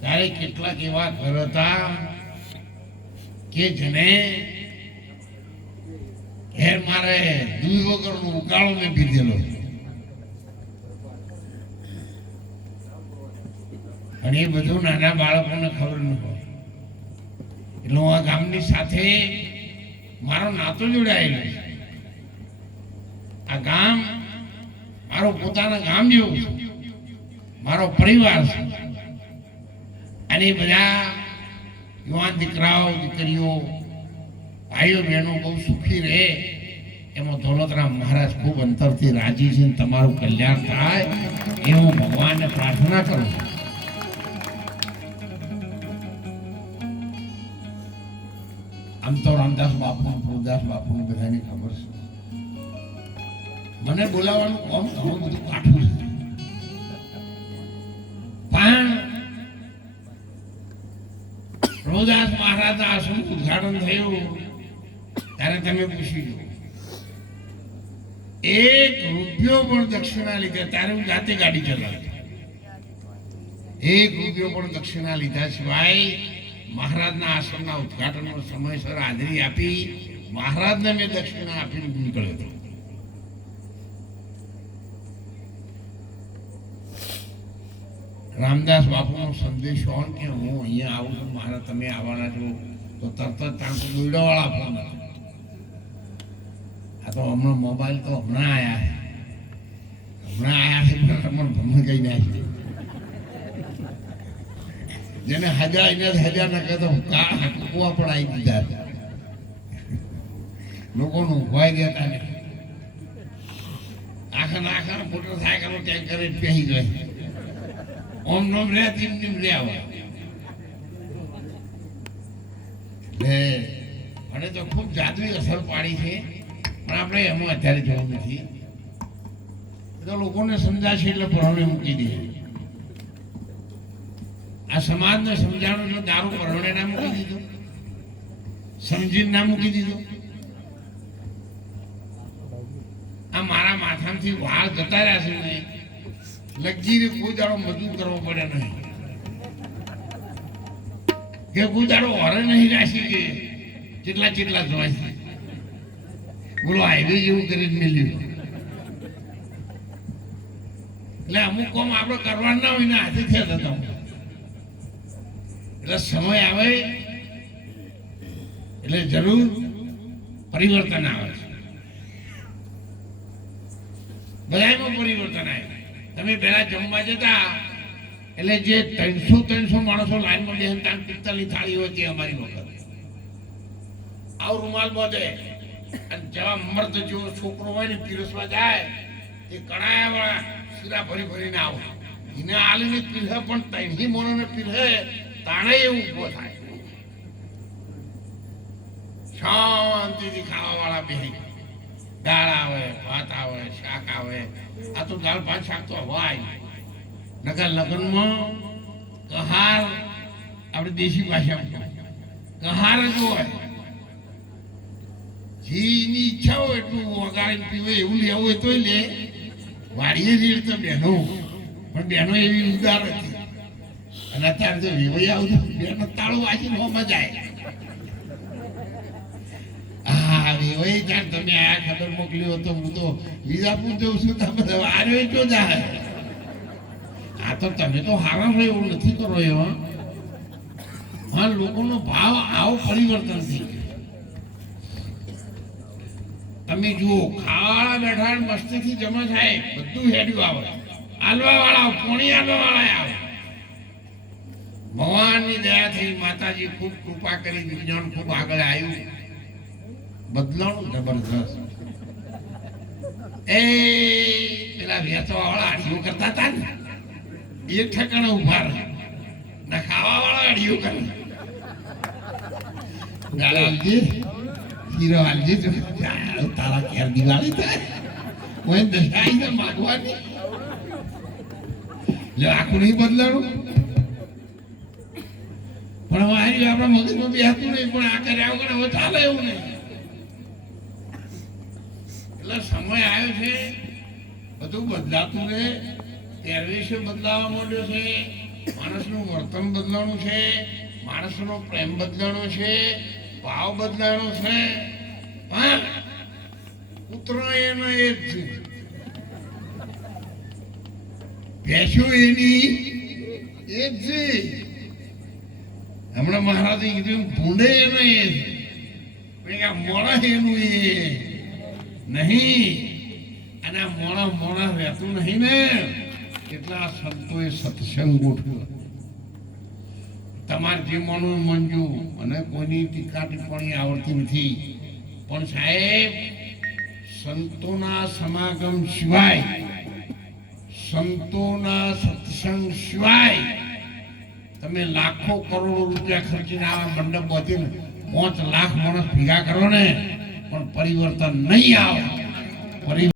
ત્યારે કેટલાક એવા ઘર હતા કે જેને ઘેર મારે દૂધ વગરનો ઉકાળો મેં પીધેલો. પણ એ બધું નાના બાળકોને ખબર ન હોય. એટલે હું આ ગામની સાથે મારો નાતો જોડાયેલો છે. આ ગામ મારો પોતાના ગામ જેવું મારો પરિવાર છે. અને બધા યુવાન દીકરાઓ, દીકરીઓ, ભાઈઓ, બહેનો બહુ સુખી રહે. એમાં દોલતરામ મહારાજ ખૂબ અંતરથી રાજી છે તમારું કલ્યાણ થાય એ હું ભગવાનને પ્રાર્થના કરું છું. આમ તો રામદાસ બાપુ પ્રભુદાસ બાપુ બધાને ખબર છે. મને બોલાવવાનું કોમ ઘણું બધું કાઠું છે. પ્રભુદાસ મહારાજના આશ્રમ ઉદઘાટન થયું? ત્યારે તમે પૂછી લો. એક રૂપિયો પણ દક્ષિણા લીધા, ત્યારે હું જાતે ગાડી ચલાવતો. એક રૂપિયો પણ દક્ષિણા લીધા સિવાય મહારાજના આશ્રમના ઉદઘાટનનો સમયસર હાજરી આપી, મહારાજને મેં દક્ષિણા આપીને નીકળ્યો હતો રામદાસ બાપુનો સંદેશો હોય કે હું અહીંયા આવું છું, મારા તમે આવવાના છો, તો તરત જ તાંકો તો દોરડાવાળા ફોન આ તો હમણાં મોબાઈલ તો હમણાં આવ્યા હમણાં આવ્યા છે, પણ તમને ભમણ કહી નાખ્યું જેને હજાર એને હજાર ના કહેતો કુવા પણ આવી દીધા લોકોનું ઉભાઈ દેતા નહીં આખા ના આખા મોટરસાયકલ ટેન્કરે પહેરી ગઈ ઓમ નોમ રે તેમ તેમ રે આવે એટલે મને તો ખૂબ જાદુઈ અસર પાડી છે પણ આપણે એમાં અત્યારે જવું નથી. તો લોકોને સમજાશે એટલે પરણે મૂકી દે. આ સમાજને સમજાણું એટલે દારૂ પરણે ના મૂકી દીધો સમજીને ના મૂકી દીધો. આ મારા માથામાંથી વાળ જતા રહ્યા છે લગીરે કોઈ મજૂર કરવો પડે નહીં. કે કોઈ દાડો હરે નહીં રાશી કે કેટલા કેટલા છે. બોલો હાઈવે જેવું કરીને મેલ્યું. એટલે અમુક કામ આપણે કરવા ના હોય ને હાથે થયા થતા એટલે સમય આવે, એટલે જરૂર પરિવર્તન આવે છે. બધામાં પરિવર્તન આવે. તમે પહેલા જમવા જતા, એટલે જે ત્રણસો ત્રણસો માણસો લાઈનમાં બેસીને ત્યાં પિત્તળની થાળી હોય તે અમારી વખત. આવ રૂમાલ બધે. અને જેવા મર્દ જેવો છોકરો હોય ને, પીરસવા જાય એ કણાયા વાળા શીરા ભરી ભરીને આવે. એને આલીને પીરહે પણ તૈની મોનોને પીરહે તાણે એ ઊભો થાય. શાંતિથી ખાવા વાળા બેહી. દાળ આવે, ભાત આવે, શાક આવે. આ તો દાળ, ભાત, શાક તો હવાય નકર લગ્નમાં કહાર આપણે દેશી ભાષામાં કહાર જ હોય. જેની ઈચ્છા હોય એટલું વગાડીને પીવે, એવું લેવું હોય તોય લે. વાડીએ જ તો બહેનો પણ બહેનો એવી ઉદાર હતી. અને અત્યારે તો વેવાઈ આવું બહેનો તાળું વાંચીને હોમાં જાય હા હોય જાણ તમે આ ખબર મોકલ્યો તો હું તો વિજાપુર જઉં છું તમે તો આર્યો જો જાય? આ તો તમે તો હારા રહ્યો એવું નથી કરો એવા હા. લોકોનો ભાવ આવો પરિવર્તન થઈ ગયો. તમે જુઓ ખાવાળા બેઠા મસ્તીથી જમા થાય, બધું હેડ્યું આવે. આલવા વાળા પોણી આલવા વાળા આવે. ભગવાનની દયા થઈ માતાજી ખૂબ કૃપા કરી, વિજ્ઞાન ખૂબ આગળ આવ્યું બદલાણું જબરદસ્ત એ, પેલા વેચવા વાળા અડીઓ કરતા હતા ને, એ ઠેકાણે ઊભા રહે. ને ખાવા વાળા અડીઓ કરે. આલજી હીરો તારા ઘેર દિવાળી થાય. કોઈ દશાઈ ને માગવાની. લે, આખું નહીં બદલાણું. પણ હવે આપણા મગજમાં બી હતું નહીં, પણ આ કર્યા વગર હવે ચાલે એવું નહીં. એટલે સમય આવ્યો છે બધું બદલાતું રહે પહેરવેશ બદલાવા માંડ્યો છે માણસનું વર્તન બદલાણું છે માણસનો પ્રેમ બદલાણો છે ભાવ બદલાણો છે. ઉત્તરાયણ એ જ છે. એની એ જ છે. હમણાં મહારાજે કીધું ભૂંડે એને એ જ. મેં કહ્યું, મોણા એનું એ નહીં. અને મોણા મોણા રહેતું નહીં ને. કેટલા આ સંતોએ સત્સંગ ગોઠવ્યો. તમારે જે માનવું મંજુ અને કોઈની ટીકા ટિપ્પણી આવડતી નથી. પણ સાહેબ, સંતોના સમાગમ સિવાય, સંતોના સત્સંગ સિવાય, તમે લાખો કરોડો રૂપિયા ખર્ચીને આવા મંડપ બાંધીને પાંચ લાખ માણસ ભેગા કરો ને પણ પરિવર્તન નહીં આવે.